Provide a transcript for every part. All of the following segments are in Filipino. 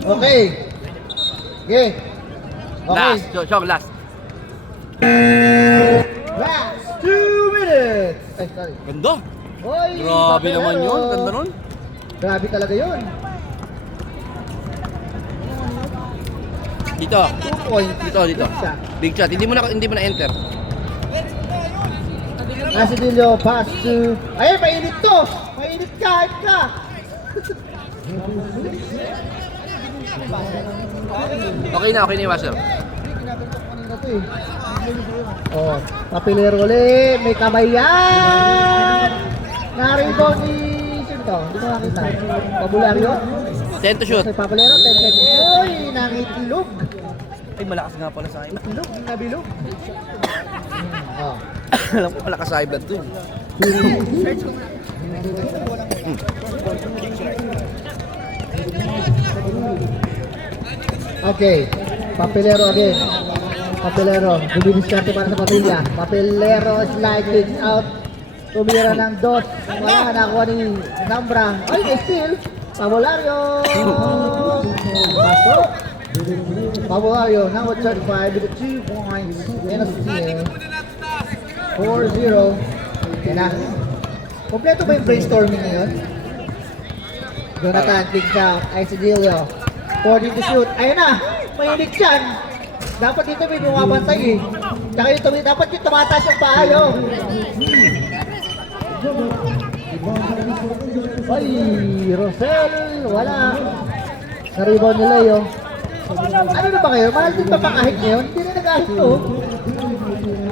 Okay. Okay. Okay. Last, Chong, last. Last 2 minutes. Ay, sorry. Ganda. Oy, Grabe papel, naman ano? yun. Ganda nun. Grabe talaga yun. Dito. 2 points. Dito. Siya. Big shot. Hindi mo na enter. Asidilio pass to... Ay, mainit to! Mainit ka! Hype ka! Okay na yung washer. Oh, papilero ulit. May kamay yan! Narito ni... Sino to? Hindi ko nakita. Pabularyo? 10 to shoot. May papilero. 10 seconds. Uy! Nangitilog! Ay, malakas nga pala sa akin. Nabilog! Nabilog! Oh. Alam ko malakas sa high blood to. Okay. Papelero again. Papelero. Bumidiskarte para sa pamilya. Papelero sliding out. Tumira ng dos. Wala. Nakuha ni Nambrang. Ay, may steal. Pabulario. Pasok. Pabulario. Now with 35 with 2 points and a steal. 4-0. Yan na. Kompleto ba yung brainstorming ngayon? Jonathan, big shot. Isidilio. 40 to shoot. Ayun na. Mahilig siyan. Dapat dito may bumabantay eh. Tsaka yung dapat yung tumataas yung pahayo. Ay, Rosel. Wala. Naribaw nila yun. Ano na ba kayo? Mahal din ba pang-ahit ngayon? Hindi na nag-ahit to.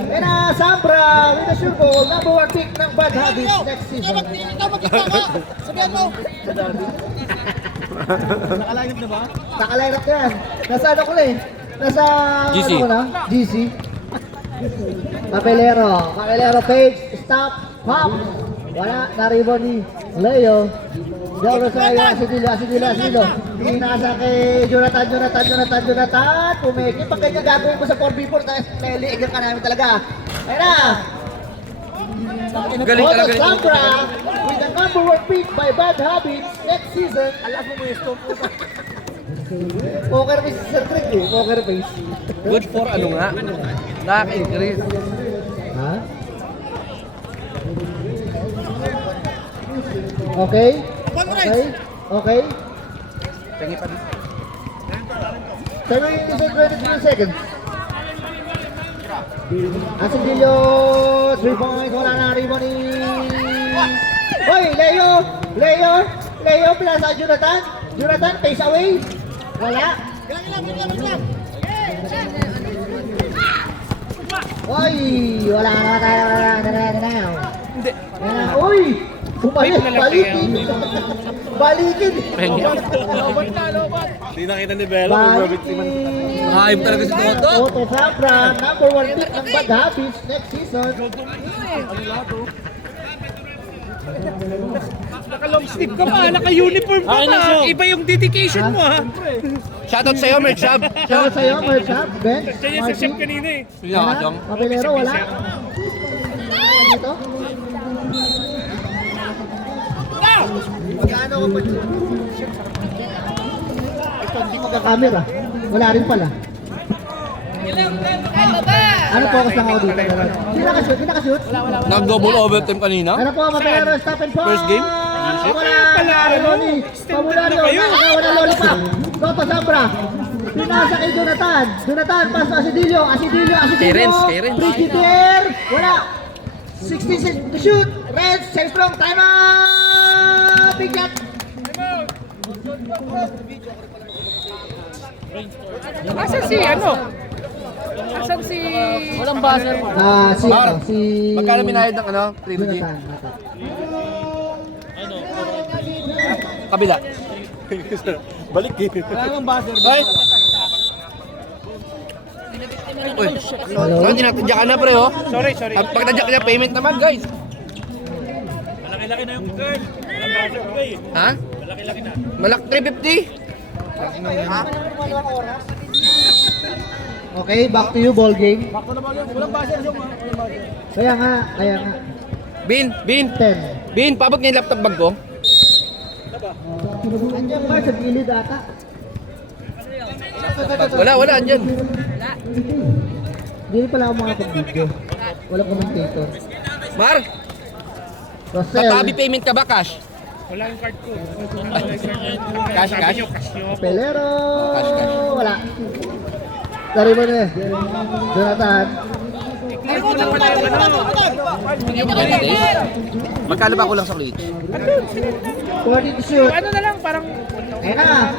And Sambra with a sure goal, number 1 pick ng Bad Habits next season. Sabihan mo! Nakalineup na ba? Nakalineup na yan. Nasa ano ko na eh. Nasa GC. ano ko na? GC. Papelero page, stop, pop. Wala, naribo ni Leo. Diyan sa iyo, Asidilo. Inasa kay Jonathan. Pumeki. Pag ganyan gagawin mo sa 4v4, naliigan ka namin talaga. Ayun na. Galing talaga nito. Sambra with the number 1 pick by Bad Habits next season. Alam mo yung stone po. Poker face sa trick eh. Poker face. Good for ano nga? Nakaka-increase. Ha? Okay? Okay? Tingi pa din. 23 seconds. Asidilio, 3 points, wala na ribbon ni... Hoy, Leo, plus Jonathan, face away. Wala. Hoy, wala na. Hindi. Uy, balikin. Hindi nakita ni Bella. Hype talaga si Toto. Toto Sambra, number 1 pick ng Bad Habits next season. Naka-long sleeve ka pa, naka-uniform ka pa. Iba yung dedication mo ha. Shoutout sa'yo, Merch Shop. Shoutout sa'yo, Merchap, Ben, Diyan yung sa chef Martin. kanina eh. Sige ka, Chong. Papelero, wala. Dito? Magkano ko pa dito? Ito, hindi ko ka-camera. Wala rin pala. Ano po ako sa mga dito? Hindi nakashoot? Nag-double overtime kanina. Ano po, Papelero, stop and pause. First game? Wala, Loni. Pabulario, wala lollipop. Toto Sambra. Pinasa kay Jonathan. Pass to Asidilio. Kay Renz. Brigadier. Wala. 16 seconds to shoot. Renz, safe strong. Time out. Big shot. Asan si ano? Asan si... Walang buzzer. Si Magkano minayad ng ano? 3BG? Jonathan. Kabila. Balik eh. Walang buzzer. Ay! Uy, Hello? tinatadya ka na pre oh. Sorry. Pag tadya ka na, payment naman guys. Malaki-laki na yung girl. Walang buzzer ka eh. Ha? Malaki-laki na. Malak 350. Okay, back to you, ball game. Bakto na ba yun? Walang buzzer yung mga. Kaya nga. Bin, 10. paabot nga yung laptop bag ko. Andiyan ba sa gilid ata? Wala, andyan. Hindi rin pala ako makapag-video. Walang commentator. Mar, Rosel. patabi payment ka ba, cash? Wala yung card ko. Cash, Sabi cash? nyo, cash nyo. Pelero. Cash. Wala. Dari mo na. Jonathan. I-clear ko lang pala yung ano. Magkano ba kulang sa cleats? 40 to shoot. Ano na lang, parang... Ayan na.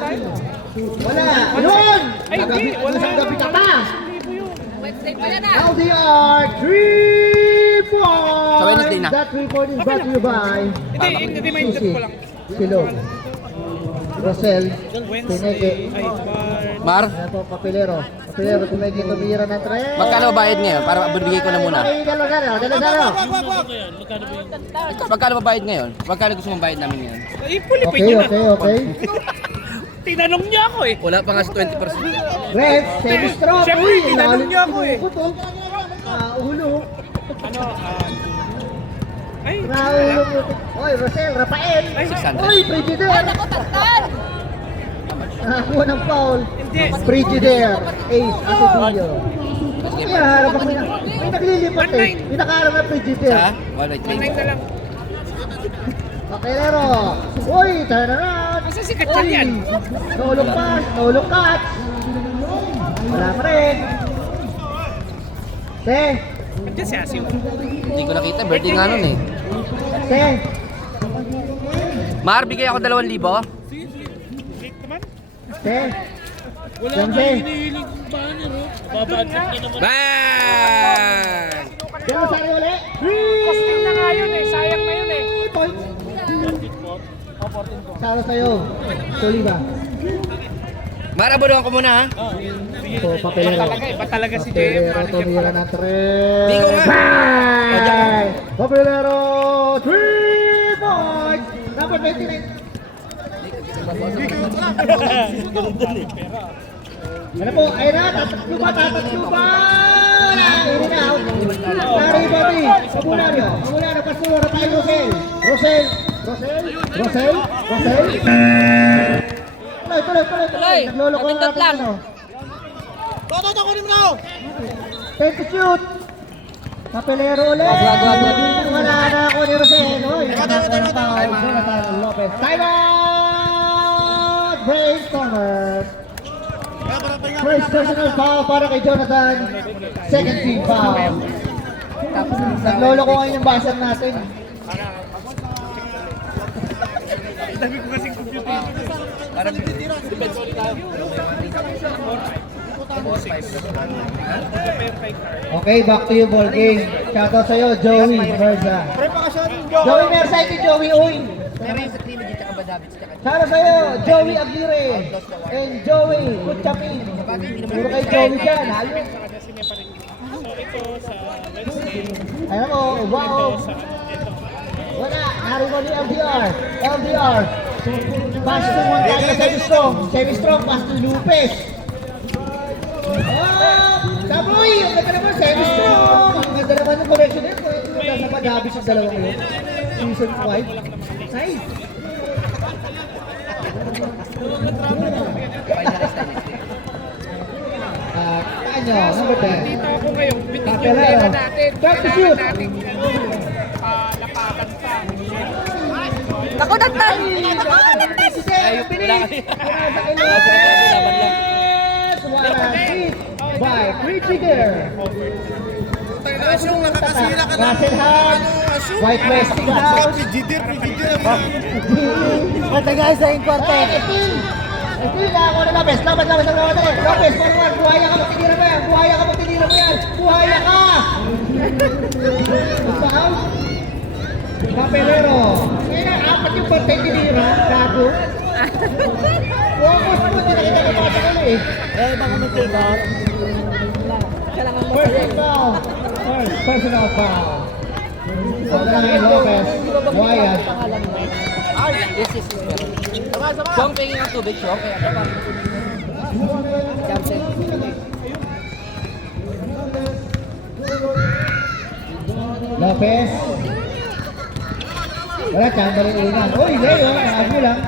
Wala. Yun! Ay, hindi. Wala. Isang gabi ka pa. Wednesday pala na. LDR 3 points. Sa Wednesday na. That report is brought to you by Hindi, mindset ko lang. Silo. Rosel. Pineke. Ay, bar. Mar, Ano po, Papelero. Papelero, Pineke, tumira ng tres. magkano ba bayad ngayon? Para bibigay ko na muna. Dalo. Magkano ba bayad ngayon? Magkano gusto mong bayad namin ngayon? Ay, pulipin nyo na. Okay. Tinanong niya ako eh. Wala pa nga sa 20%. Red, semi-strong. Siyempre, tinanong niya ako eh. Ulo. Ano, ay, Raulo. Oy, Rosel, Rafael. 600. Oy, Frigidaire. Ako, tatlan. Nakakuha ng foul. hindi. Frigidaire. Ace, Atudillo. Kaya harap ako may naglilipat eh. May nakaharap na Frigidaire. Sa? 1.3. Online na lang. Papelero. Uy, turn around. Masa si Katyan yan? Nahulog pass, nahulog catch. Wala pa rin. Se, Andiyan si Asim. Hindi ko nakita. Birthday nga nun eh. se. Mar, bigay ako 2,000. Late naman. Se. Yan, se. Bang! Yan, sari uli. Costing na nga yun eh. Sayang na yun eh. Saro sa'yo. Suli ba? Mar, abunuhan ko muna ha. Ito, papelero. Iba talaga si JM. Papelero, tumira ng tres. Di ko nga. Bang! Papelero, 3 points. Number 29. Ano po? Ayun na, tatatlo ba? In and out. Nari Bobby. Pabulario. Pasulo. Rafael Rosel. Tuloy. Nagloloko ang Napindot lang. ano. Time to shoot. Papelero ulit. Wala na ako ni Rosel. Oy, Jonathan Lopez. Time out. Brace corner. First personal foul para kay Jonathan. Second team foul. Nagloloko ngayon yung buzzer natin. Sabi ko kasing computer. Parang depends ulit tayo. Okay, back to you ball game. Shoutout sa'yo, Joey Merza. Joey Merza, ito Joey Uy. Shoutout sa'yo, Joey Aguirre. And Joey Kutchapin. Puro kay Joey dyan, ayos. Ayan mo, wow. Wala, narito ni LDR. Pass to Montaña, semi-strong, pass to Lupez. Saboy! Ang ganda naman, semi-strong! Ang ganda naman ng correction nito. Ito na sa pag-habis ang dalawang yun. Season 5. Nice! Tanyo, number 10. Dito ako ngayon. Papelero. Back to shoot! Lapatan pa. Ako, tatlan. Si Seo, bilis! Wala, hit by Frigidaire. Asyong nakakasira ka na. Russell Hahn, White Westinghouse. Matagay sa importe. Ito yung ako na Lopez. Lopez, forward. Buhaya ka, magtinira mo yan. Buhaya ka! Foul. Papelero. Kaya apat yung parte tinira. Gago. Focus mo, hindi nakita ko mga sakali eh. Baka mag-take out. Personal foul. Pagkain Lopez. Buhaya. Yes. Chong, pingin ang tubig, Chong. Kaya pa. Lopez. Wala, chambalin una. Uy, Leo, nakago lang.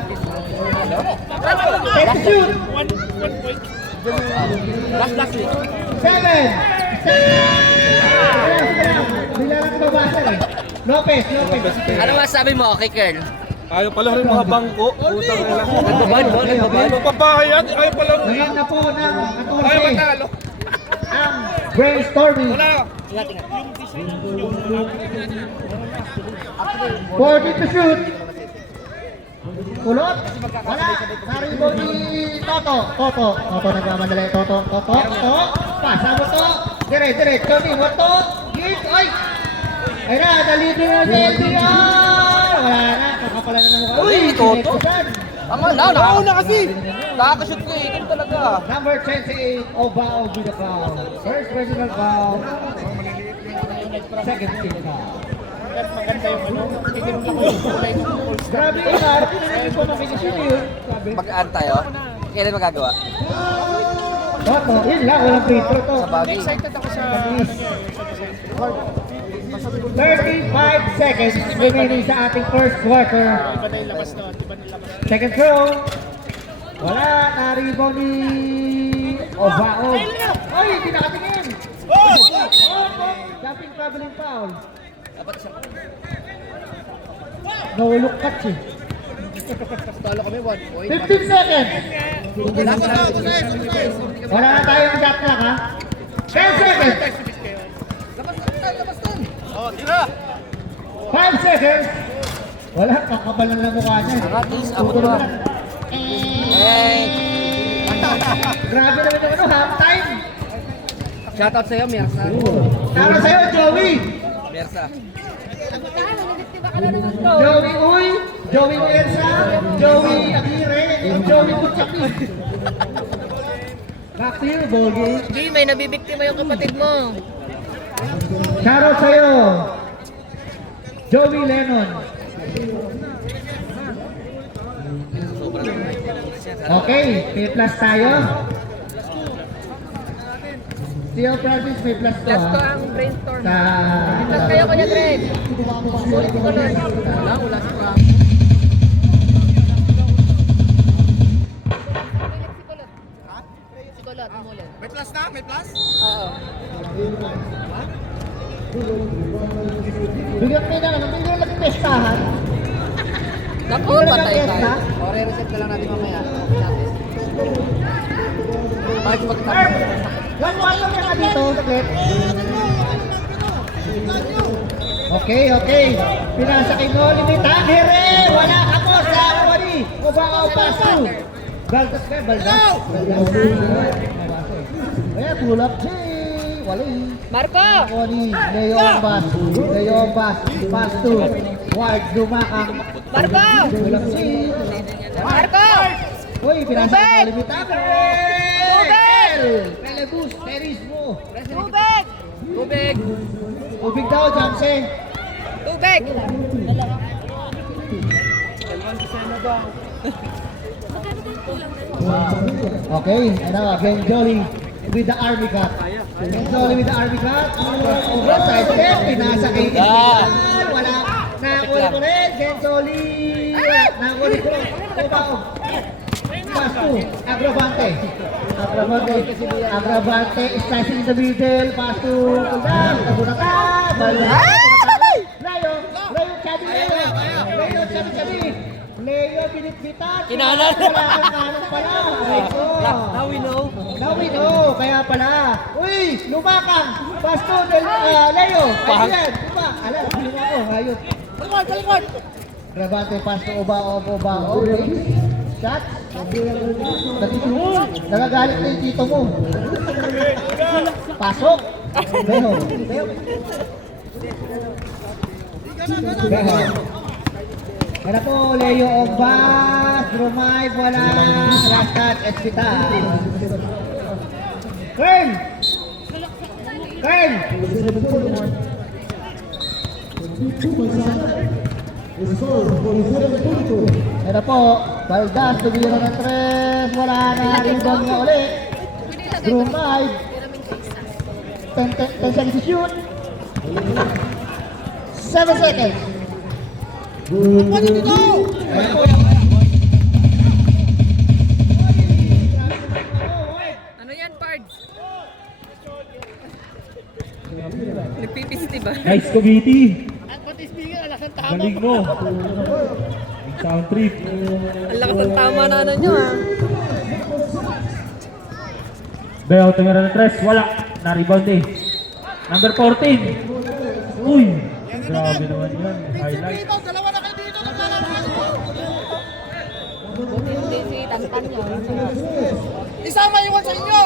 Take the shoot. One point. Last week. 7. Bilang babasa eh. Lopez. Ano masabi mo kay Kern? Ayaw pala rin mga bangko. Putang ina. Nagbabad mo? Nagbabad? Magpapahayag. Ayaw pala. Ngayon na po ng Ayaw 14 matalo. ang brainstorming. Wala. 40 to shoot. Kulot. Wala. Naribo ni Toto. Toto nagmamadali. Toto. Pasa mo to. Diretso ni mo to. Hit. Ay. Ay na. Dalitin na si LBR. Wala na. Kakapala na ng mukha. Uy, Toto. Saan? Tama na, nakauna kasi. Nakakashoot ko eh, ito talaga. Number 28, Obao with the foul. First personal foul. Second team foul. Grabe yung harap. Pinagin ko makinisip yun. Mag-aan tayo? Kailan magagawa? Toto, yun lang. Walang free throw to. Sa bagay. 35 seconds remaining sa ating first quarter. Second throw. Wala. Naribo ni Obao. Ay, hindi nakatingin. Jumping traveling foul. Dapat siya. Nahulog catch eh. Talo kami, 1 point. 15 seconds. Wala na tayong shot clock ha. 10 seconds. Labas dun. 5 seconds. Wala, kakabal na lang mukha niya. Atis, ako ba? Grabe naman yung ano, half time. Shoutout sa'yo, Mersa. Tara sa'yo, Joey. Mersa. Joey Uy, Joey Uyensa, Joey Aguirre, Joey Butchaki. Back to you, Bolgi. Hindi, may nabibiktima yung kapatid mo. Shoutout sa'yo, Joey Lennon. Okay, may plus tayo. Theo Francis, may plus to Last ko ha. ang brainstorm. Sa... Last kayo ko niya, Greg. Sulit ko nun. Wala sa Si Kulot, umulit. May plus na? May plus? Oo. Bigyan mo na, bigyan mo nagpestahan. Naku, Bigyan mo patay nagpesta. tayo. O, re-reset na lang natin mamaya. Bakit magkita? One ka dito, saglit. Okay. Pinasa kay Noli Mitang, here! Wala ka po sa Noli! Obao paso! Baldas ka, Baldas? Ayan, tulap si Wali. Marco! Noli, Leo Ombas, pass to Ward Dumakang. Marco! Tulap si... Marco! Uy, pinasa kay Noli Mitang, Tubig! Pelebus, Terismo. Tubig! Tubig! Ubig daw, Jamse. Tubig! Okay, ano, Benjoli with the army cut. Benjoli with the army cut. Oversize step, pinasa kay Ispital. Wala. Nakuha ko rin, Benjoli. Nakuha ko rin. Ubao. Pass to Agravante. Agravante is passing in the middle. Pass to Kuldang. Tabunan ka. Layo, Chabi. Leo, binitbitan. Kinahanan. Wala kang kanan pala. Aray ko. Now we know. Kaya pala. Uy, lumakang. Pass to Leo. Ayan, luma. Alam, luma ko. Ayun. Kalikod! Agravante, pass to Obao. Shot. Nagagalit na yung tito mo. Pasok. Beho. Kaya po, Leo Ombas, Drumayv, wala. Last touch, Espital. Kern! Kaya po, Baldas, tumira ng 3, wala na, rebound nga ulit. Drumayv, 10 seconds to shoot. 7 seconds. What did you do? Nice committee. At pati speaker, alas ang tama. Galing mo. Big sound trip. Ang lakas ng tama na ano nyo, ha? Beo, tumira ng tres. Wala. Na-rebound eh. Number 14. Uy. Grabe naman yan. Highlight. Dalawa na kayo dito. Naglalaro. Buti hindi si Tantan yun. Isama iwan sa inyo.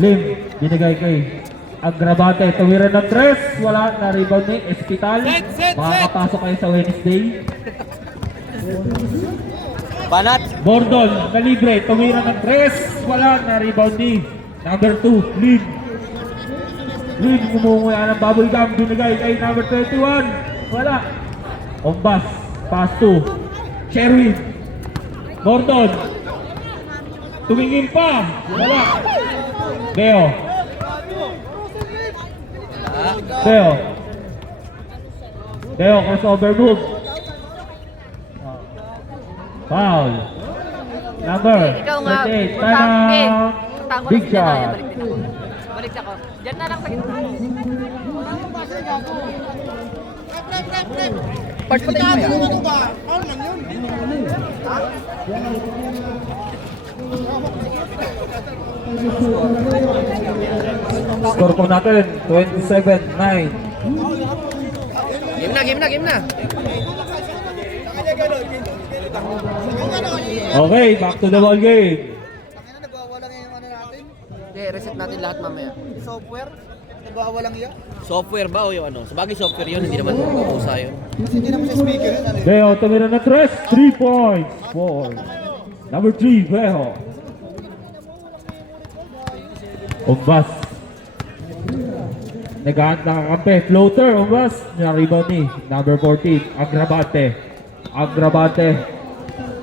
Lim, binigay kay Agrabate. Tumira ng tres. Wala. Na-rebound ni Espital. Makakapasok kayo sa Wednesday. Banat. Bordon, na libre. Tumira ng tres. Wala. Na-rebound ni number 2, Lim. Lim, kumunguya ng bubble gum. Binigay kay number 21. Wala. Ombas. Pass to Sherwin. Bordon. Tumingin pa. Wala. Beo. Beo. Beo, crossover move. Foul. Number Ikaw nga, 38. punta. Timeout. Tango Big na tayo. shot. Balik din ako. Balik ako. Diyan na lang sa gitna. Part pa tayo mo yan. ba? Paul man yun. Score po natin, 27-9. Game na. Okay, back to the ball game. Nagwawalang yung ano natin. Hindi, reset natin lahat mamaya. Software. Nagwawalang iya. Software ba o yung ano? Sa bagay software yun, hindi naman makukusa yun. Kasi hindi naman sa speaker yun. Ano yun? Beho, tumira na 3 points for number 3, Beho. Umbas. Nagaant nakakampi. Floater, Umbas. Na-rebound ni number 14, Agrabate.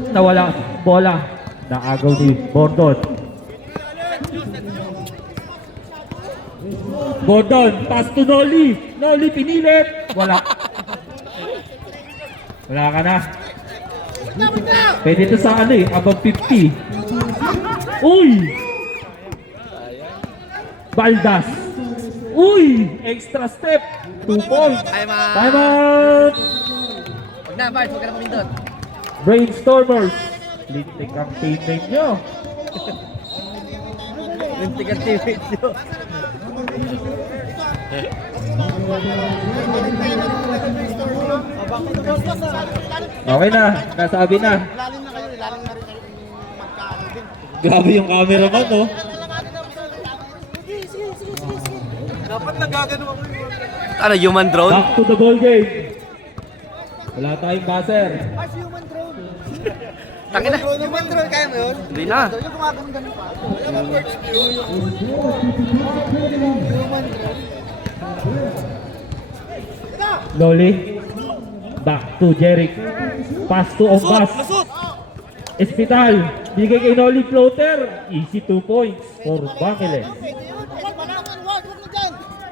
Nawala. Bola. Naagaw ni Bordon. Bordon, pass to Noli. Noli, pinilit. Wala. Wala ka na. Pwede ito sa ano eh, above 50. Uy! Baldas. Uy! Extra step. 2 points. Time Time out! Huwag na, Bart. Huwag ka na pumindot. Brainstormers. Lintik ang teammate nyo. Lintik ang teammate nyo. Okay na, nasabi na. Lalim na kayo. Lalim na rin kayo. Magkaano din. Grabe yung cameraman, no? Dapat nagagano ako yun. Ano, human drone? Back to the ball game. Wala tayong buzzer. As human drone. Tangin na. Human drone, kaya mo yun? Hindi na. Yung gumagano ganun pa. Loli. Back to Jeric. Pass to Ombas. Espital. Bigay kay Noli floater. Easy 2 points for Bangile.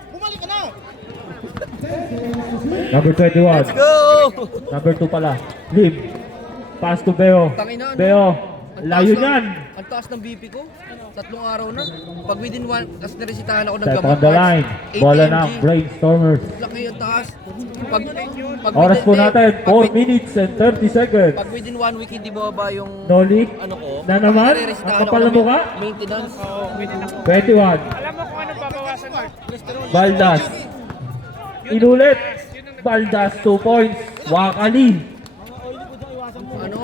Bumalik ka na. Number 21. Let's go! Number 2 pala. Lim. Pass to Beo. Tangina, ano? Beo. Ang Layo taas ng- yan. Ang taas ng BP ko. 3 araw na. Pag within 1, kasi naresitahan ako ng Step gamot. on the line. 8 Bola mg. na Brainstormers. Laki yung taas. Pag Oras po within- natin. pag 4 within- minutes and 30 seconds. Pag within 1 week hindi bababa yung Noli. ano ko. Na naman. nareresitahan Ang ako kapal ng na mukha. Maintenance. 21. Alam mo kung ano babawasan mo? Baldas. Inulit. Baldas 2 points. Wakali. Ano?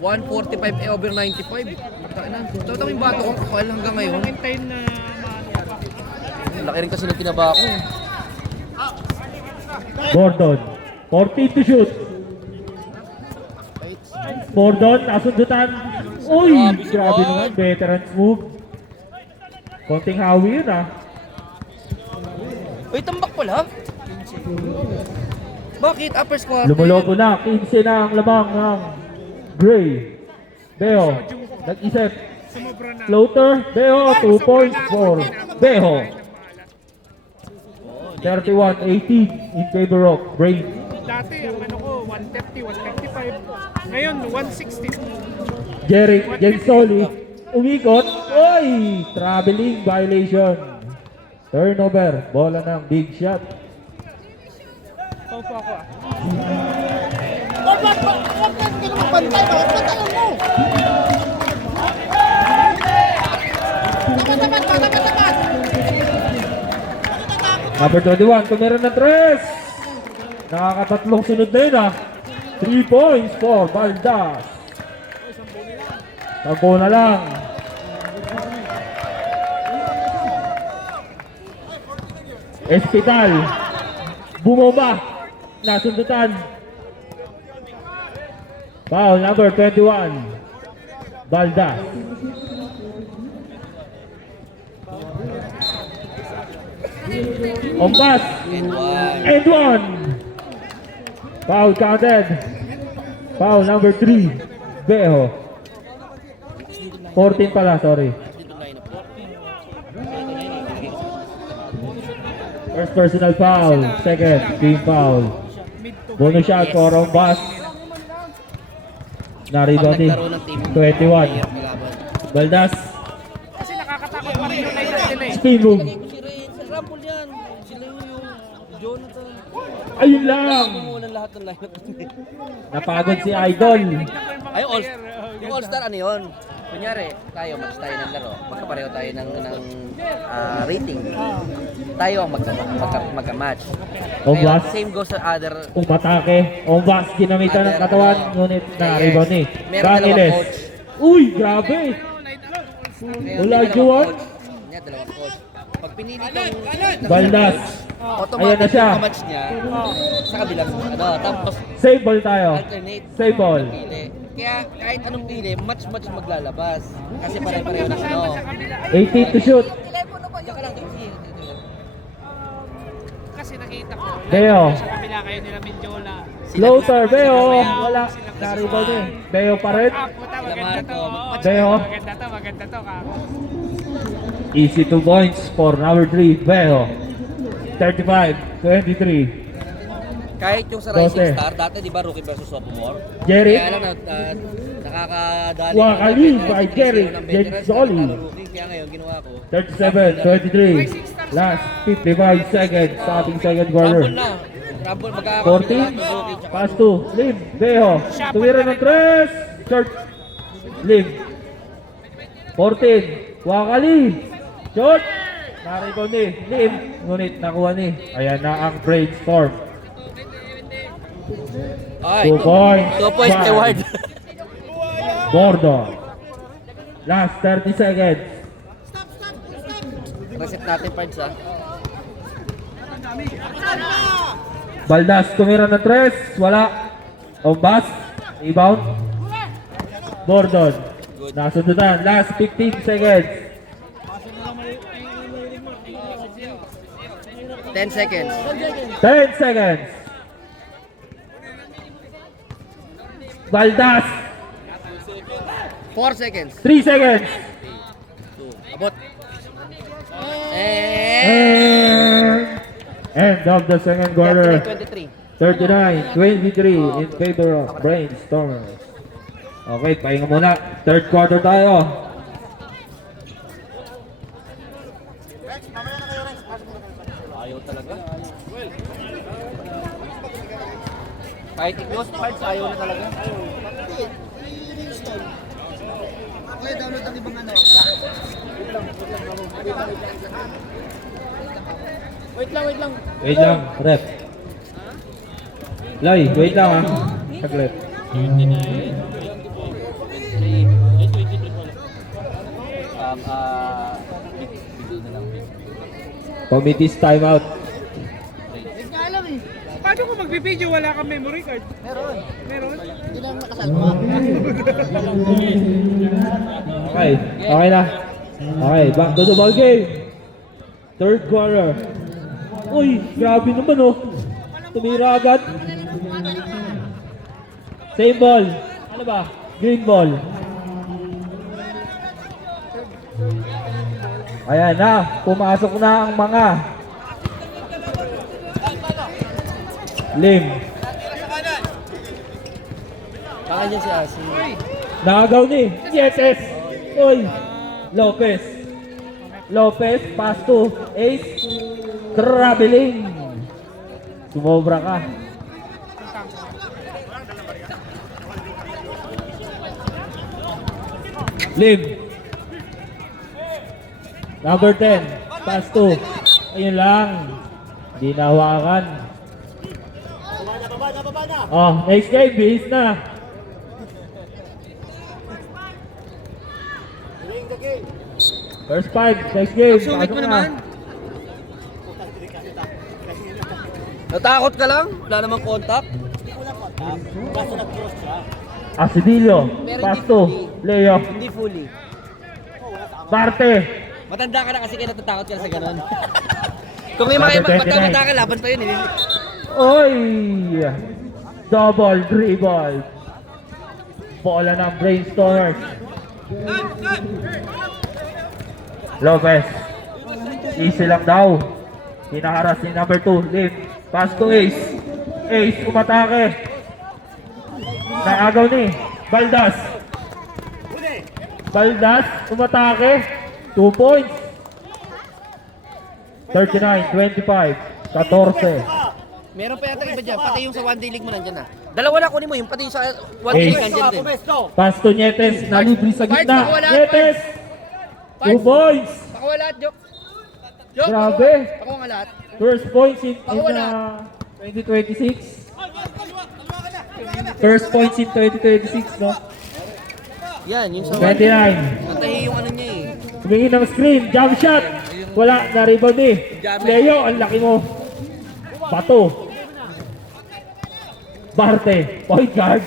145 over 95. Mataki na. Ito yung bato ko kapal hanggang ngayon. Time na Laki rin kasi ng tinaba ko eh. Bordon. 14 to shoot. Bordon. Nasundutan. Uy! Grabe naman. Veterans move. Konting hawi yun ah. Uy, tambak pala. Bakit? Upper squat. Lumuloko na. 15 na ang lamang ng Gray. Beo. Nag-isip. Floater. Beo. 2 points for Beo. 31-18 in favor of Brain. dati ang ano ko 130, 135. Ngayon 160. Jensoli. Umikot. Uy! Traveling violation. Turnover. Bola ng big shot. Paupo ako ah. Bakit ka naman pantay? Bakit pantayan mo? Tapat! Number 21, tumira ng 3. Nakakatatlong sunod na yun ah. 3 points for Baldas. 10 na lang. Espital. Bumomba. Nasundutan. Foul number 21. Baldas. Ompas. And one. Foul counted. Foul number 3. Beho. 14 pala, sorry. First personal foul. Second, team foul. Bonus shot for Ompas. Narito ni 21. Baldas. Kasi nakakatakot pa rin yung lineup nila eh. Spin move. Si Rumble yan. Sila yung Jonathan. Ayun lang. Umuulan lahat ng lineup. Napagod si Idol. Ay, yung All-Star ano yun? Kunyari, tayo, match tayo ng laro. Magkapareho tayo ng rating. Tayo ang magka-match. Ombas. Same goes sa other. Umatake. Ombas. Ginamitan ng katawan. Ngunit na rebound ni Meron dalawang Rangiles. coach. Uy, grabe. Wala, Juan. Yan, dalawang coach. Pag pinili kang Baldas. automatic Ayan na siya. yung match niya sa kabilang tapos Save ball tayo. alternate. Save ball. Pili. Kaya kahit anong pili, match maglalabas. Kasi pare-pareho na 18 to shoot. Diyan ka lang, Kasi nakita ko. Beo. Sa kabila kayo nila Mindiola. Floater. Beo. Wala. Na-rebound eh. Beo pa rin. Ah, puta, maganda to. Beo. Maganda to, kako. Easy 2 points for number 3. Beo. 35-23. kahit yung sa Rising Dote. Star, dati di ba rookie versus sophomore? Jerry. Kaya lang nakakadali. Wakali ng by veterans, Jerry. ng Jen veterans, Zoli. nakakalo rookie. Kaya ngayon ginawa ko. 37-23. Last 55 seconds sa ating second quarter. Rumble na. Rumble, magkakakampi na 14. lahat ng rookie. Tsaka Pass to Lim. Beho. Tumira ng 3. Short. Lim. 14. Wakali. Short. Narebound ni Lim. Ngunit nakuha ni. Ayan na ang brainstorm. Ay, 2 points. 2 points by reward. Gordon. Last 30 seconds. Reset natin parts ha. Baldas tumira ng 3. Wala. Ombas. Rebound. Gordon. Nasundutan. Last 15 seconds. 10 seconds. 10 seconds. Baldas. 4 seconds. 3 seconds. 2. Abot. And End of the second quarter. 23. 39-23 in favor of Brainstormers. Okay, pahinga muna. Third quarter tayo. Ayaw talaga. Kahit i-close parts, ayaw na talaga. Okay, download ang ibang ano. Wait lang. Wait lang, rep. Lai, wait lang ha. Saglit. Bigay na lang. Committee's timeout. Hindi nga alam eh. Paano kung magbibideo wala kang memory card? Meron. Meron? Hindi lang nakasalma. Okay, okay na. Okay, back to the ball game. Third quarter. Uy, grabe naman oh. Tumira agad. Same ball. Ano ba? Green ball. Ayan na, pumasok na ang mga Lim. Kaya niya si Asi. Nakagaw ni Yetes. Uy, Lopez. Lopez, pass to Ace. Traveling. Sumobra ka. Lim. Number 10. Pass to. Ayun lang. Hindi nahawakan. Oh, next game. Bihis na. First 5. Next game. Sungit mo Pasok na. naman. Natakot ka lang? Wala namang contact? Asidillo. Pass to Leo. Hindi fully. Parte. Matanda ka na kasi kaya natatakot ka na sa ganun. Kung may mga mata ka, laban pa yun eh. Oy! Double dribble. Bola ng Brainstormers. Lopez. Easy lang daw. Hinaharas ni number 2. Lim. Pass to Ace. Ace umatake. Naagaw ni Baldas. Baldas umatake. 2 points. 39-25. 14. Meron pa yata iba dyan, pati yung sa one day league mo nandyan na. Dalawa na kunin mo, yung pati yung sa one day Ace. league nandyan din. Pass to Nietes. Nalibre sa Parts, gitna. pakawala, Nietes. 2 points. Pakuha lahat, Jok. Jok, Grabe. pakuha nga lahat. First points in Pakawala. 2026. First points in 2026, no? Yan, yung sa 29. Patahi yung ano niya eh. Tumingin ng screen. Jump shot. Wala. Na-rebound eh. Leo, ang laki mo. Bato. Barte. Point guard.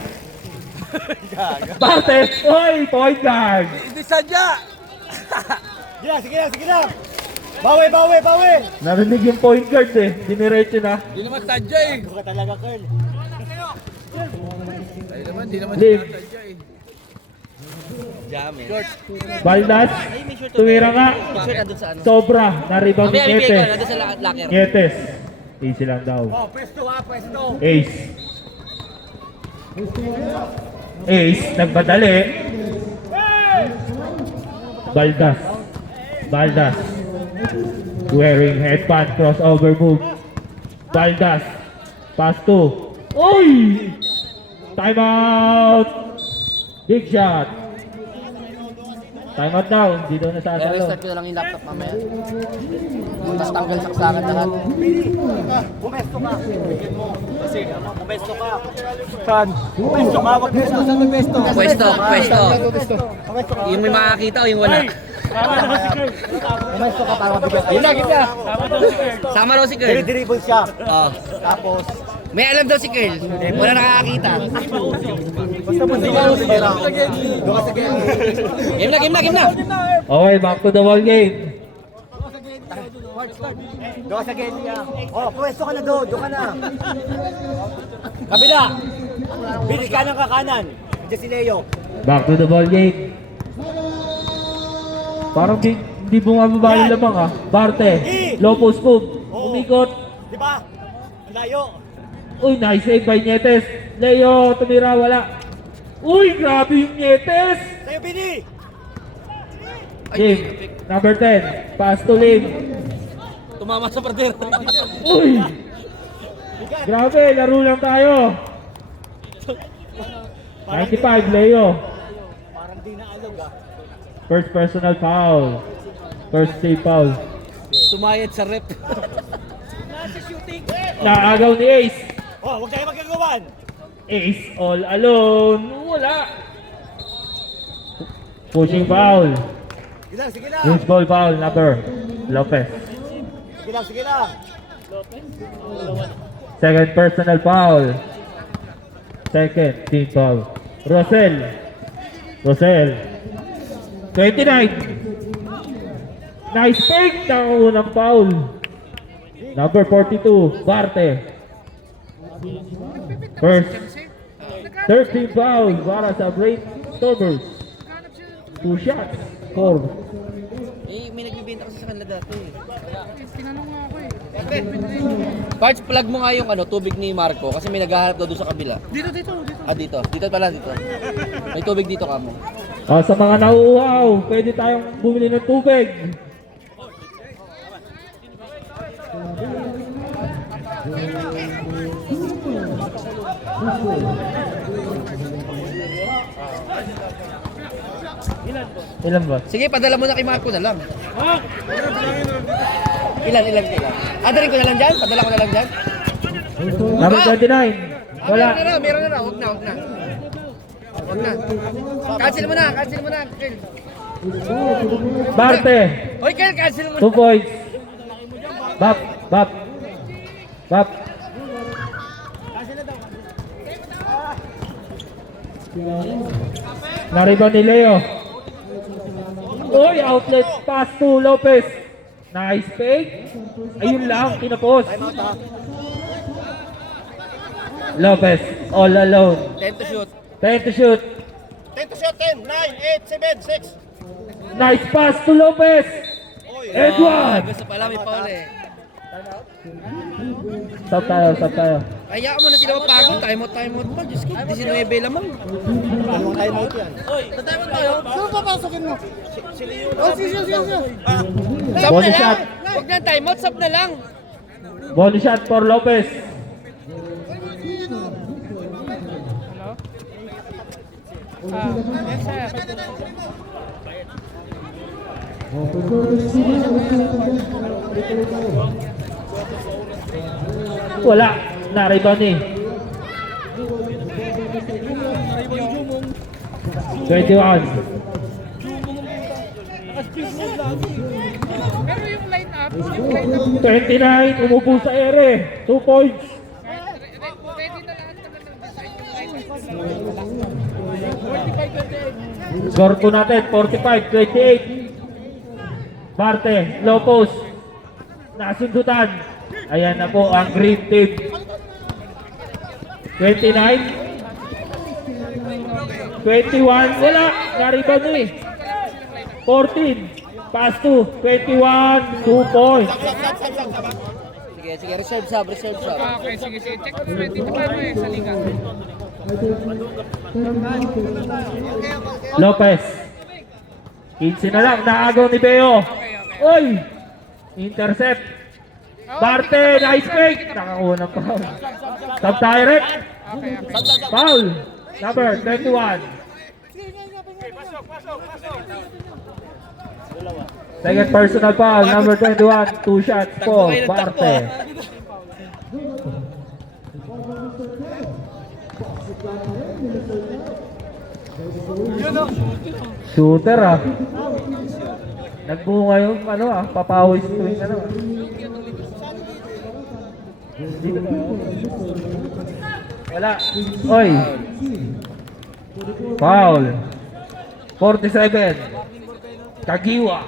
Barte. Oy, point guard. Hindi sadya! Narinig yung point guard eh. Diniretso na. Hindi naman sadya eh. Hindi naman Lim. sadya eh. Jam eh. Baldas. Tumira nga. Picture nandun sa ano. Sobra. Na-rebound ni Mamaya bibigay ko, Nietes. nandun sa locker. Nietes. Easy lang daw. Ace. Ace. Nagbadali. Baldas. Baldas. Wearing headband. Crossover move. Baldas. Pass to. Uy! Time out! Big shot. Time out daw. Hindi daw nasasalo. Restart ko na lang yung laptop mamaya. Tapos tanggal saksakan lahat. Pwesto. Yung may makakita o yung wala. Pumesto ka para mabigyan. Sama raw si Curl. Dribble siya. Oh. Tapos, May alam daw si Curl. Wala nakakakita. Game na. Okay, back to the ball game. doon sa gate niya. Oh, pwesto ka na doon. Doon ka na. Kabila. Bilis ka ng kakanan. Diyan si Leo. Back to the ball game. Parang hindi bumababa yung lamang ah. Barte. Low post move. Umikot. Di ba? Layo. Uy, nice save by Nietes. Leo, tumira, wala. Uy, grabe yung Nietes. Sa'yo, Bini. Lim, number 10. Pass to Lim. Tumama sa partner. Uy! Grabe, laro lang tayo. 95, Leo. Parang di naalog ah. First personal foul. First team foul. Sumayad sa rep. Naagaw ni Ace. Oh, huwag tayo magkagawan. Ace all alone. Wala. Pushing foul. Sige lang. Loose ball foul, number Lopez. Sige lang. Second personal foul. Second team foul. Rosel. 29. Nice fake. Nakakunang foul. Number 42. Barte. First. Third team foul para sa Brainstormers. 2 shots. 4. May nagbibenta kasi sa kanila dati. Parts, plug mo nga yung tubig ni Marco kasi may naghahanap daw doon sa kabila. Dito. Ah, dito. Dito. May tubig dito kamo. Sa mga nauuhaw, pwede tayong bumili ng tubig. Ilan ba? Sige, padala mo na kay Marco na lang. Ilan? Adarin ko na lang dyan? Padala ko na lang dyan? Number 29. Wala. Meron na. Huwag na. Cancel mo na. Kel. Barte. Hoy, Kel, cancel mo na. 2 points. Bap. Na-rebound ni Leo. Uy, outlet pass to Lopez. Nice fake. Ayun lang, kinapos. Lopez, all alone. 10 to shoot. 10 to shoot. 10 to shot, 10, 9, 8, 7, 6. Nice pass to Lopez. Edward. Gusto pala, may foul eh. Stop tayo. Hayaan mo na sila mapagod. Time out pa. Diyos ko, 19 lamang. Time out yan. Sino papasokin mo? Oh, siya. Sub Body na lang. shot. Huwag na time out, sub na lang. Body shot for Lopez. Yes, sir. Wala. Na-rebound ni. 21. Pero yung line up, 29. Umupo sa ere. 2 points. ready na lahat naman ng design yung line up. Score po natin. 45-28. Barte. Low post. Nasundutan. Ayan na po ang green team. 29. 21. Wala. Na-rebound ni. 14. Pass to. 21. 2 points. Sige, reserve sub. Okay, sige. Check mo ready na tayo eh sa liga. Lopez. 15 na lang. Naagaw ni Beo. Oy! Intercept. Barte. Nice fake. Nakakuha ng foul. Stop direct. Foul. Number 21. Second personal foul. Number 21. 2 shots for Barte. Shooter ah. Nagbunga yung papawis tuwing Wala. Oy. Foul. 47. Kagiwa.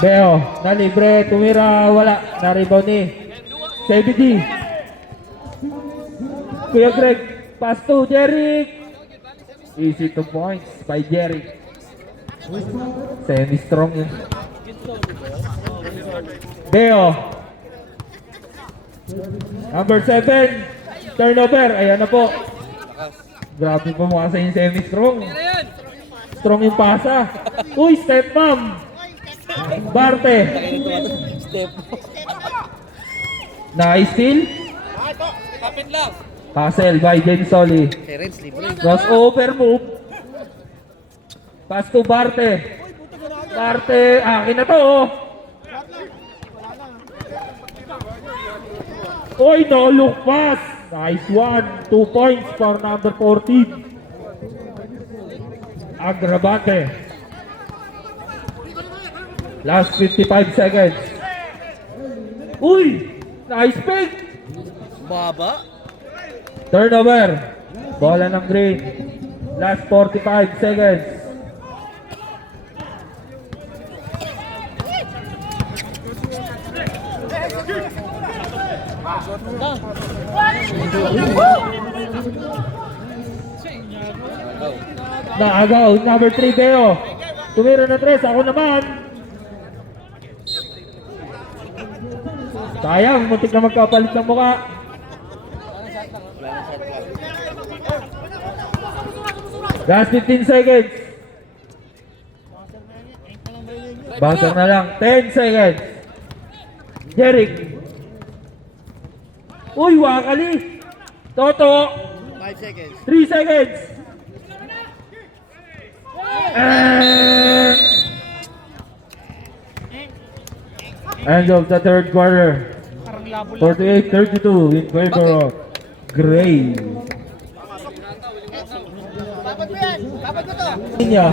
Beo, na libre, tumira, wala, na-rebound ni CBD. Kuya Greg, pass to Jeric. Easy 2 points by Jeric. Semi-strong yun. Beo. Number 7, turnover, ayan na po. Grabe po mukha sa yung semi-strong. Strong yung pasa. Uy, step mom. Barte. Step. Nice steal. Kapit lang. Passel by James Soli. Terence, libre. Crossover move. Pass to Barte. Barte, akin na to oh. Oy, no look pass. Nice one. 2 points for number 14. Agravante. Last 55 seconds. Uy! Nice pick! Baba. Turnover. Bola ng green. Last 45 seconds. Naagaw. Number 3 Beo. Tumira na 3. Ako naman. Sayang. Muntik na magkapalit ng mukha. Last 15 seconds. Bouncer na lang. 10 seconds. Jeric. Uy, Wakali. Toto. 5 seconds. 3 seconds. End of the third quarter. 48-32 in favor of Gray. Niya.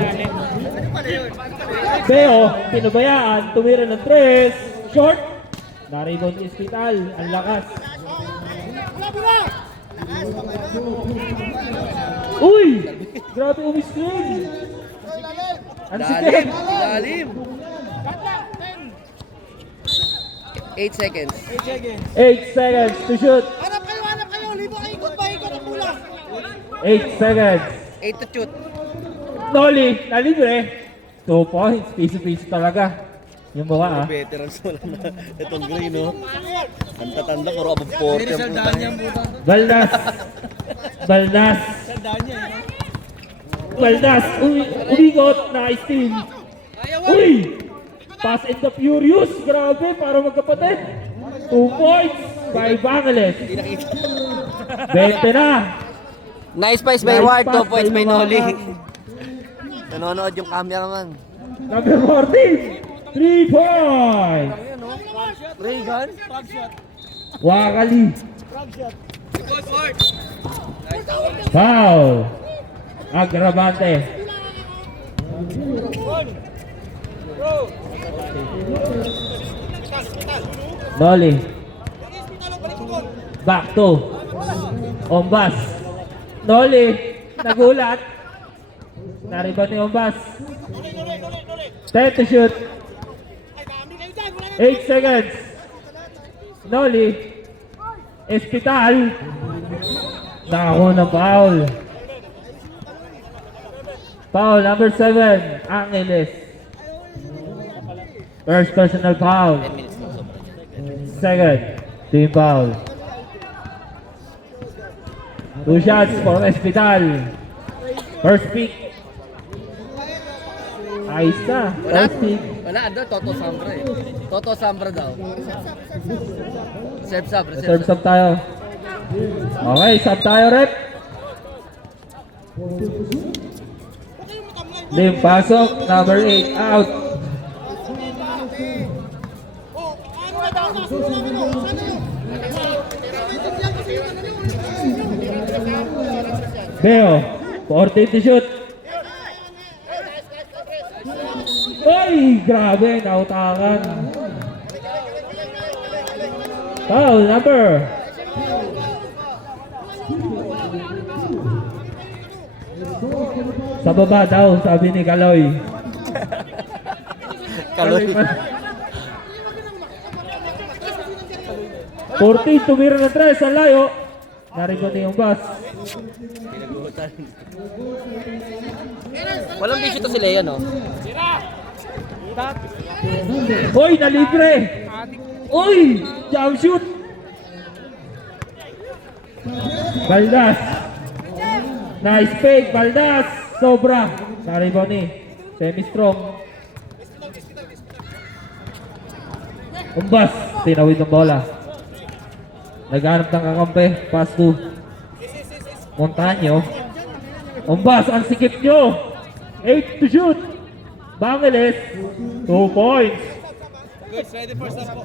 Beo, pinubayaan, tumira ng 3. Short. Na-rebound ni Hospital. Ang lakas. Uy! Grabe umiscreen. Ang sikip. Lalim. 8 seconds. 8 seconds to shoot. Hanap kayo. Libo kayo, ikot ba? Ikot ang pula. 8 seconds. 8 to shoot. Noli, nalibre. 2 points. Piso-piso talaga. Yung mukha ah. Veterans wala na. Itong Gray, no? Ang tatanda, puro above 40 ang puta. Baldas. Baldas. Baldas. Umigot. Nice team. Uy! Pass and the Furious. Grabe, para magkapatid. 2 points. By Bangeles. 20 na. Nice pass by Nice Ward. pass 2 points by by Noli. Lumakan. Nanonood yung cameraman. Number 14. 3 points. Reagan. Wakali. Foul. Agravante. Noli. Back to. Ombas. Noli. Nagulat. Nariban ni Ombas. 10 to shoot. 8 seconds. Noli. Hospital. Nakakuha ng foul. Foul number 7. Angeles. First personal foul. 10 minutes lang sobra. Second. Team foul. 2 shots for Hospital. First pick. Ayos na. First pick. Wala, ando, Toto Sambra eh. Toto Sambra daw. Reserve sub, Reserve sub tayo. Okay, sub tayo rep. Lim pasok, number 8 out. Beo, 14 to shoot. Ay, grabe, nautakan. Foul number. Sa baba daw, sabi ni Kaloy. Kaloy. 14, tumira ng 3, ang layo. Narikot niya yung bus. Pinagutan. Walang bisyo to si Lea, no? Hoy, nalibre! Uy! Jump shoot! Baldas! Nice fake, Baldas! Sobra! Naribon ni semi-strong. Umbas! Tinawid ng bola. Naghanap ng kakampi. Pass to Montaño. Umbas! Ang sikip nyo! 8 to shoot! Bangeles, 2 points.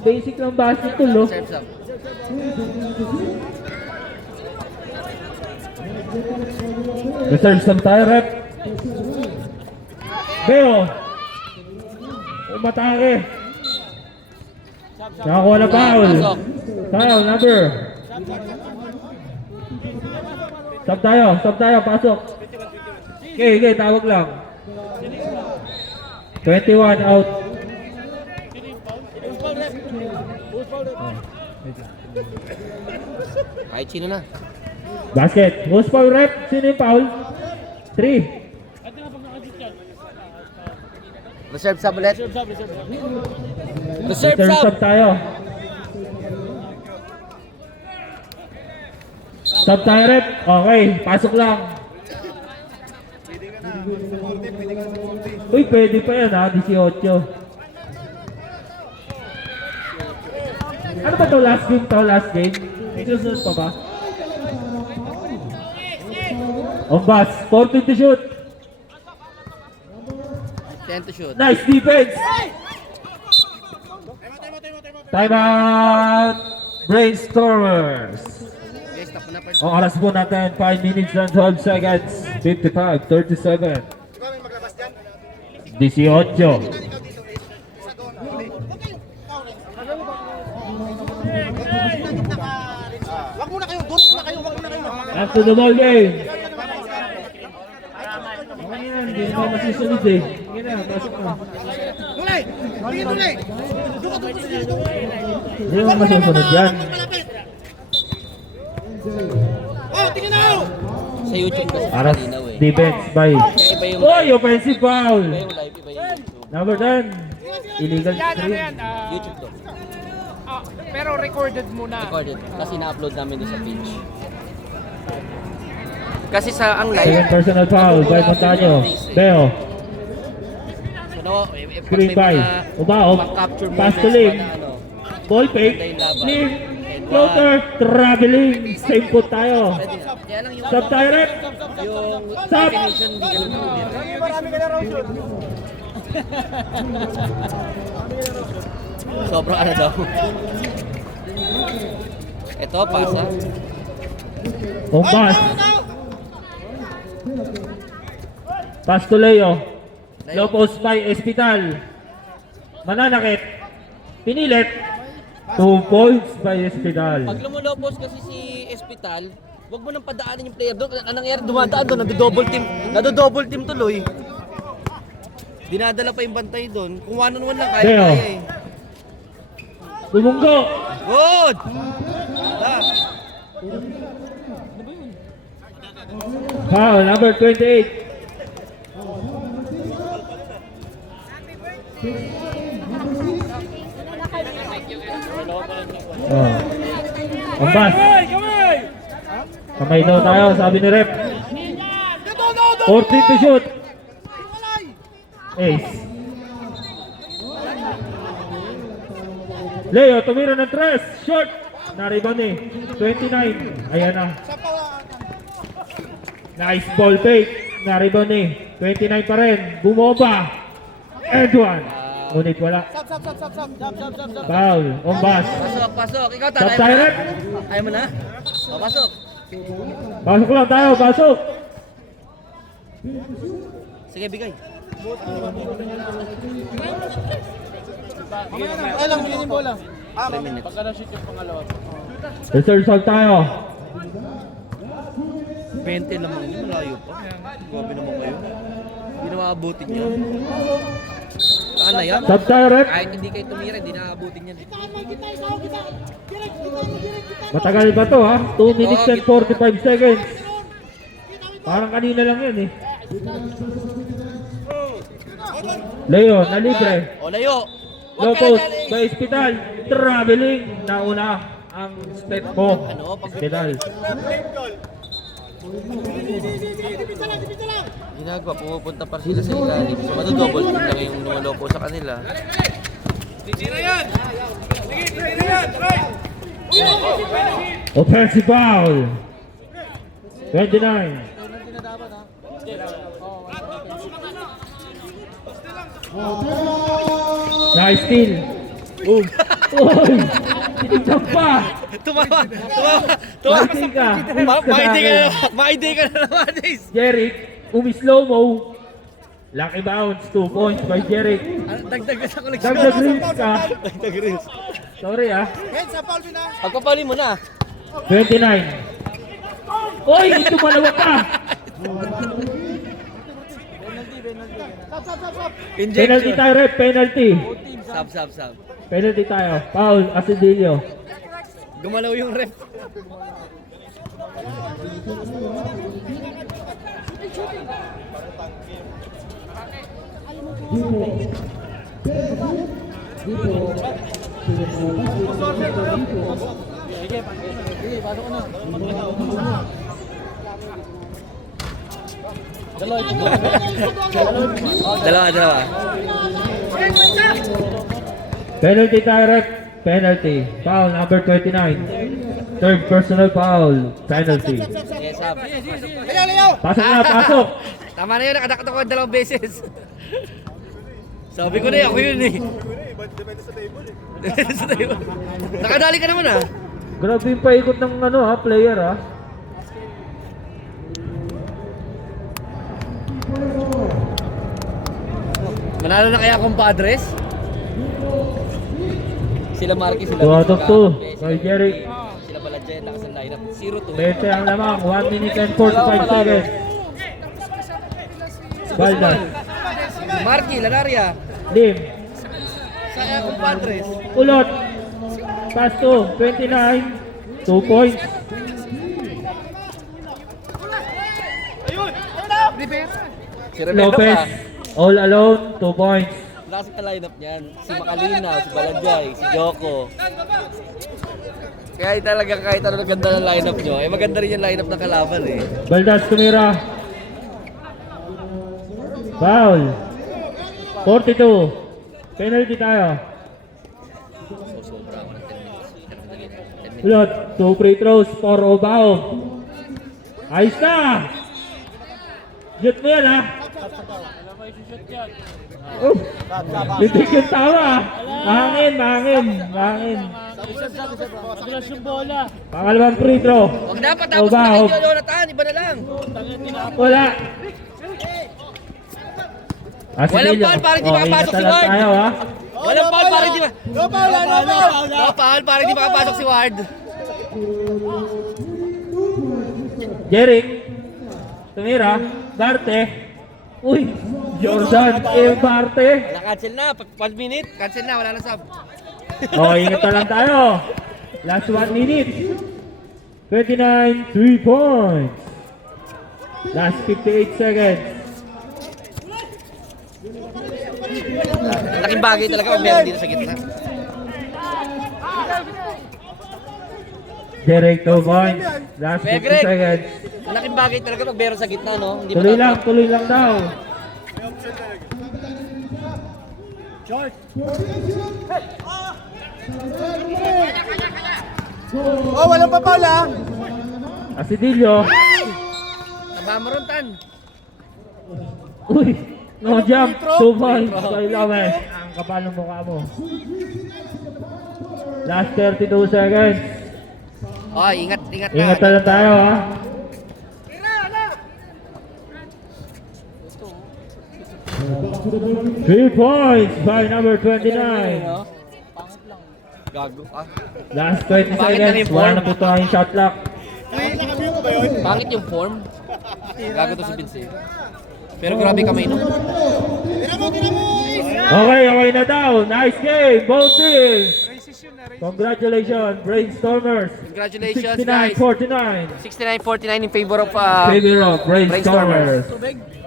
Basic lang basketball, no? Reserve sub. Reserve some tayo, rep. Beo. Umatake. Nakakuha na foul. Foul, number. Sub tayo, pasok. Okay, tawag lang. 21 out. Kahit sino na. Basket. Who's foul, rep? Sino yung foul? 3. Reserve sub ulit. Reserve Return sub. sub tayo. Sub tayo, rep. Okay, pasok lang. Uy, pwede pa yan ha, 18. Ano ba to? Last game to? Last game? Susunod pa ba? Ombas, 14 to shoot. 10 to shoot. Nice defense. Timeout. Brainstormers. Okay, stop na first. Ang oras po natin, 5 minutes and 12 seconds. 55, 37. 18. Wag muna kayo, doon muna kayo, wag muna kayo. After the ball game. Okay yan, hindi naman masusunod eh. Sige na, pasok na. Tulay! Tingin tulay! Doon ka, doon ka, doon ka. Hindi naman masusunod yan. Malapit. Oh, tingin na ako! Sa YouTube kasi Para malinaw eh. defense by... Kaya iba yung Oy, offensive foul! iba yung live, iba yung YouTube. Number 10. Illegal Yan, ano screen. yan? YouTube to. Pero recorded muna. Recorded. Kasi na-upload namin doon sa page. Kasi sa ang Second live, personal foul by Montaño. Beo. so no, Screen by. Ubaog. capture Pass to Lim. ano, Ball fake. Lim. Floater. Traveling. Same foot tayo. pwede na. Kaya lang yung Sub direct. yung Stop. definition hindi ganun clear. Marami ka na raw shoot. Sobrang ano daw. Ito, pasa. Ombas. Pass to Leo. Low post by Espital. Mananakit. Pinilit. 2 points by Espital. Pag lumulopos kasi si Espital, wag mo nang padaanin yung player doon. Anong nangyari? Dumadaan doon, nado-double team tuloy. Dinadala pa yung bantay doon. Kung 1-on-1 lang, Leo. kaya eh. Bumunggo. Good! Ah, Foul number 28. Oh. Ombas. Kamay daw tayo, sabi ni Rep. 14 to shoot. Ace. Leo, tumira ng 3. Short. Nariban eh. 29. Ayan na. Nice ball fake. Nariban eh. 29 pa rin. Bumomba. And one. Ngunit wala. Sab. Foul. Ombas. pasok. Ikaw, Top tatay mo na? direct. Ayaw mo na? O, pasok. Pasok lang tayo. Pasok. Sige, bigay. Ay lang, bilhin yung bola. 3 minutes. Reserve salt tayo. 20 naman yun, malayo pa. Grabe naman kayo. Hindi na maabutin yan. Saan na yan? Top direct. Kahit hindi kayo tumira, hindi na aabutin yan. Matagal ba to ha? 2 minutes and 45 seconds. Parang kanina lang yan eh. Leo, na libre. O, layo! Low post by Hospital. Traveling. Nauna ang step mo. Ano, pag- Hospital. Ginagawa, pumupunta pa sila sa ilalim. So, madodouble team lang yung lumuloko sa kanila. Offensive foul. 29. Nice steal. Uy! Tinignan pa! Tumawa! Maiti ka! Ma-ID ka na naman, Jace! Jeric, umi-slow mo. Lucky bounce, 2 points by Jeric. Dagdag na sa koleksyon. Dagdag reels ka. Dagdag reels. Sorry ah. Heads up, Alvin na. Pagpapali mo na. 29. Oy, ito malawa pa! Penalty tayo, rep. Penalty. Sab. Penalty tayo. Foul, Asidilio. Gumalaw yung ref. Dalawa. Penalty tayo, rep. penalty. Foul number 29. Third personal foul, penalty. Yes, sab. Pasok na, pasok. Tama na yun, nakadakot ako 2 beses. Sabi ko na ako yun eh. Depende sa table. Nakadali ka naman ah. Grabe yung paikot ng player ha. Manalo na kaya akong Padres? Sila Marky, sila 2 out of 2. Kay Jerry. Sila pala dyan, lakas ng lineup. 0-2. 20 ang lamang. 1 minute and 45 seconds. Baldas. Marky, Lanaria. Lim. Saya akong Padres. Ulot. Pass to 29. 2 points. Si Rebelo Lopez. pa. All alone. 2 points. Lakas ng lineup niyan. Si Makalinaw, si Balajay, si Joko. Kaya talaga kahit ano ganda ng lineup nyo, eh maganda rin yung lineup ng kalaban eh. Baldas tumira. Foul. 42. Penalty tayo. Sobra ako ng 10 minutes. Ulot. 2 free throws for Obao. Ayos na. Shoot mo yan ha. Titik yung tawa. Mahangin, mahangin, mahangin. Pangalawang free throw. Huwag na, patapos na Obao. kayo, Jonathan. Iba na lang. Wala. Walang foul para hindi makapasok si Ward. Tayo, ha? Walang foul para hindi No foul para hindi makapasok si Ward. Jeric. Tumira. Barte. Uy. Jordan Barte. Wala, cancel na. 1 minute. Cancel na, wala na sub. Ingat na lang tayo. Last 1 minute. 29, 3 points. Last 58 seconds. Laking bagay talaga pag meron dito sa gitna. Jeric, 2 points. Last 50 Greg. seconds. Laking bagay talaga pag meron sa gitna, no? Hindi Tuloy lang daw. Oh, walang papala. Asidillo. Nabamaruntan. Uy, no jump. 2 points. Kailangan. Ang kapal ng mukha mo. Last 32 seconds. Oh, ingat na. Ingat na lang tayo ha. Three points by number 29. Gago ka. Last 20 Bakit na seconds. yung Wala form? na po tayong shot clock. Pangit yung form. Gago to si Vince. Pero grabe kamay no. Okay na daw. Nice game. Both teams. Congratulations, Brainstormers. Congratulations, guys. 69-49. 69-49 in favor of Favor of Brainstormers. Brainstormers.